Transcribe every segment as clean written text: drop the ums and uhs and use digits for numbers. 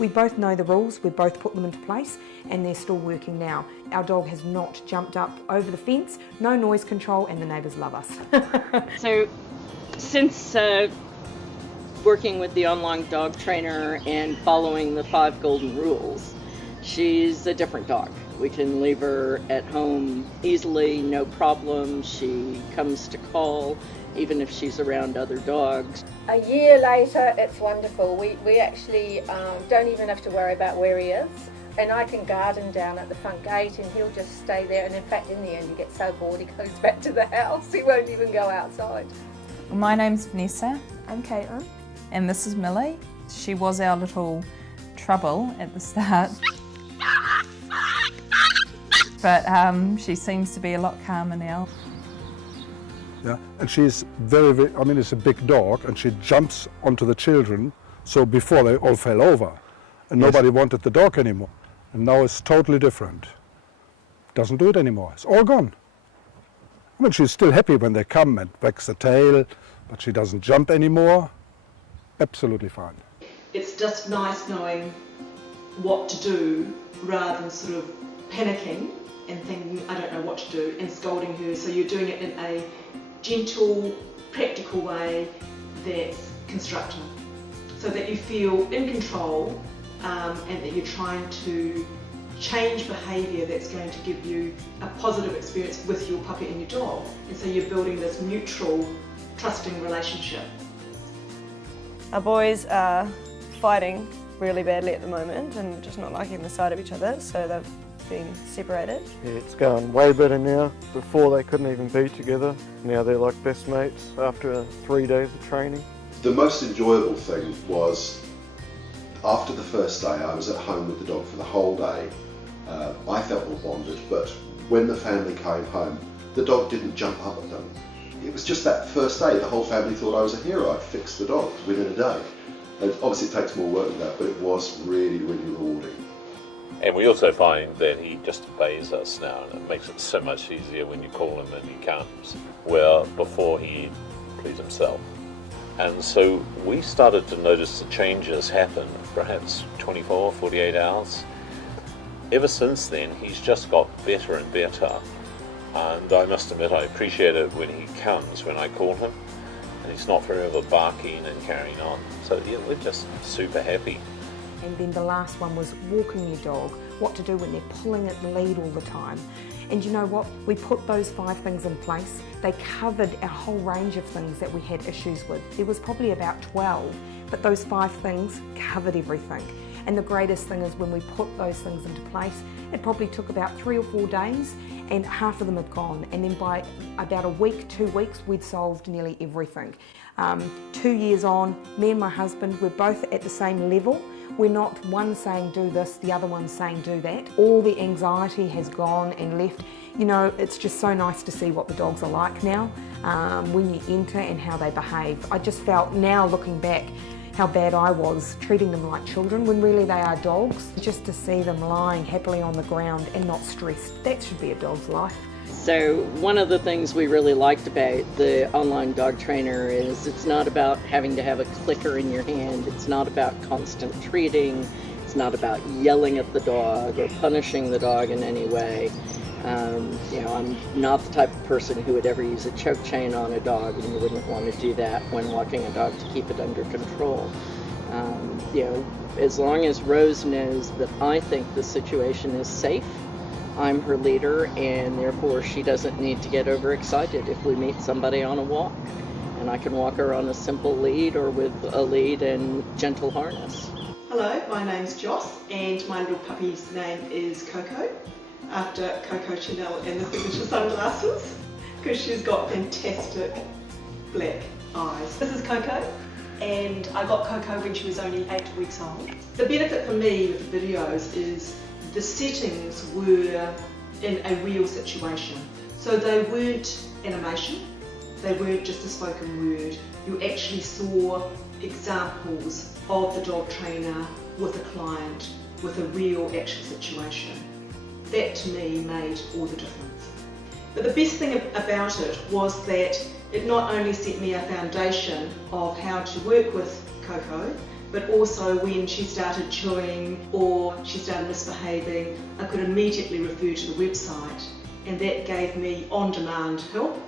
We both know the rules, we both put them into place, and they're still working now. Our dog has not jumped up over the fence, no noise control, and the neighbours love us. So, since working with the online dog trainer and following the 5 golden rules, she's a different dog. We can leave her at home easily, no problem. She comes to call, even if she's around other dogs. A year later, it's wonderful. We actually don't even have to worry about where he is. And I can guard him down at the front gate and he'll just stay there. And in fact, in the end, he gets so bored he goes back to the house. He won't even go outside. My name's Vanessa. I'm Caitlin. And this is Millie. She was our little trouble at the start. But she seems to be a lot calmer now. Yeah, and she's very, I mean, it's a big dog and she jumps onto the children. So before they all fell over and nobody wanted the dog anymore. And now it's totally different. Doesn't do it anymore. It's all gone. I mean, she's still happy when they come and wags the tail, but she doesn't jump anymore. Absolutely fine. It's just nice knowing what to do rather than sort of panicking and thinking, I don't know what to do, and scolding her. So you're doing it in a gentle, practical way that's constructive, so that you feel in control and that you're trying to change behaviour that's going to give you a positive experience with your puppy and your dog. And so you're building this mutual, trusting relationship. Our boys are fighting really badly at the moment and just not liking the sight of each other, so they've been separated. Yeah, it's going way better now. Before they couldn't even be together. Now they're like best mates after 3 days of training. The most enjoyable thing was after the first day I was at home with the dog for the whole day. I felt more bonded, but when the family came home, the dog didn't jump up at them. It was just that first day, the whole family thought I was a hero. I'd fixed the dog within a day. And obviously it takes more work than that, but it was really, really rewarding. And we also find that he just obeys us now, and it makes it so much easier when you call him and he comes, where before he'd please himself. And so we started to notice the changes happen, perhaps 24, 48 hours. Ever since then, he's just got better and better. And I must admit, I appreciate it when he comes, when I call him, and he's not forever barking and carrying on. So yeah, we're just super happy. And then the last one was walking your dog, what to do when they're pulling at the lead all the time. And you know what? We put those 5 things in place. They covered a whole range of things that we had issues with. There was probably about 12, but those 5 things covered everything. And the greatest thing is when we put those things into place, it probably took about 3 or 4 days and half of them had gone. And then by about a week, 2 weeks, we'd solved nearly everything. 2 years on, me and my husband, we're both at the same level. We're not one saying do this, the other one saying do that. All the anxiety has gone and left. You know, it's just so nice to see what the dogs are like now when you enter and how they behave. I just felt now looking back how bad I was treating them like children when really they are dogs. Just to see them lying happily on the ground and not stressed, that should be a dog's life. So one of the things we really liked about the online dog trainer is it's not about having to have a clicker in your hand. It's not about constant treating. It's not about yelling at the dog or punishing the dog in any way. You know, I'm not the type of person who would ever use a choke chain on a dog, and you wouldn't want to do that when walking a dog to keep it under control. You know, as long as Rose knows that I think the situation is safe, I'm her leader, and therefore she doesn't need to get overexcited if we meet somebody on a walk. And I can walk her on a simple lead or with a lead and gentle harness. Hello, my name's Joss, and my little puppy's name is Coco, after Coco Chanel and the signature sunglasses, because she's got fantastic black eyes. This is Coco, and I got Coco when she was only 8 weeks old. The benefit for me with the videos is the settings were in a real situation. So they weren't animation, they weren't just a spoken word. You actually saw examples of the dog trainer with a client with a real actual situation. That to me made all the difference. But the best thing about it was that it not only set me a foundation of how to work with Coco, but also when she started chewing or she started misbehaving, I could immediately refer to the website, and that gave me on-demand help.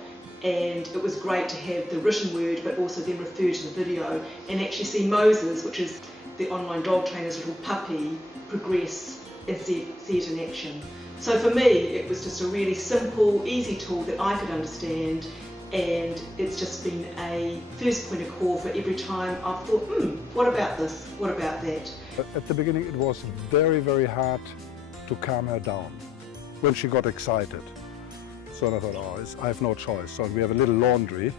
And it was great to have the written word, but also then refer to the video and actually see Moses, which is the online dog trainer's little puppy, progress and see it in action. So for me, it was just a really simple, easy tool that I could understand, and it's just been a first point of call for every time I've thought, what about this, what about that? At the beginning it was very, very hard to calm her down when she got excited. So I thought, oh, I have no choice. So we have a little laundry.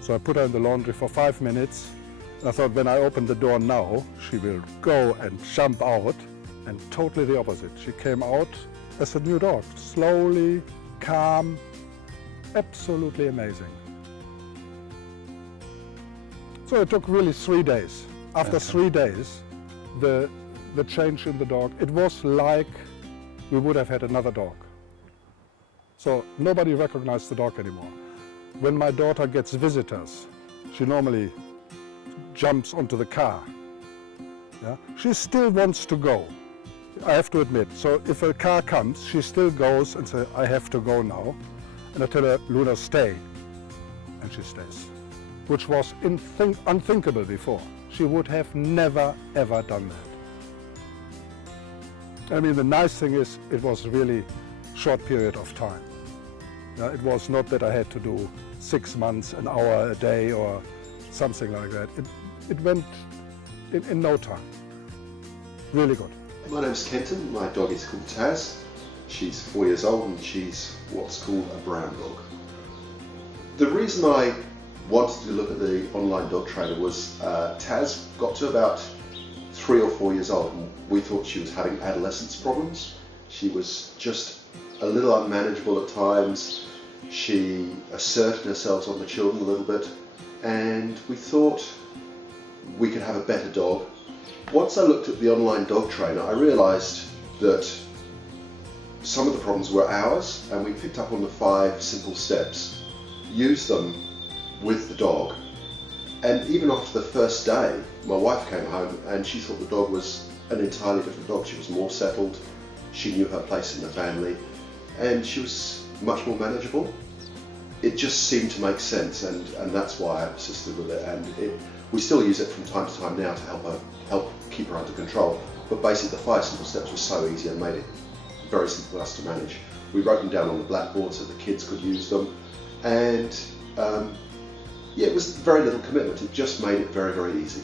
So I put her in the laundry for 5 minutes. And I thought, when I open the door now, she will go and jump out. And totally the opposite. She came out as a new dog, slowly, calm, absolutely amazing. So it took really 3 days. After 3 days, the change in the dog, it was like we would have had another dog. So nobody recognized the dog anymore. When my daughter gets visitors, she normally jumps onto the car. Yeah? She still wants to go, I have to admit. So if a car comes, she still goes and says, I have to go now. And I tell her, Luna, stay. And she stays, which was unthinkable before. She would have never, ever done that. I mean, the nice thing is, it was really short period of time. It was not that I had to do 6 months, an hour a day or something like that. It went in no time. Really good. My name's Kenton, my dog is called Taz. She's 4 years old and she's what's called a brown dog. The reason I wanted to look at the online dog trainer was Taz got to about 3 or 4 years old and we thought she was having adolescence problems. She was just a little unmanageable at times. She asserted herself on the children a little bit, and we thought we could have a better dog. Once I looked at the online dog trainer, I realised that some of the problems were ours, and we picked up on the 5 simple steps, used them with the dog, and even after the first day, my wife came home and she thought the dog was an entirely different dog. She was more settled, she knew her place in the family, and she was much more manageable. It just seemed to make sense, and that's why I persisted with it. And we still use it from time to time now to help keep her under control. But basically the 5 simple steps were so easy and made it very simple for us to manage. We wrote them down on the blackboard so the kids could use them, and yeah, it was very little commitment. It just made it very, very easy.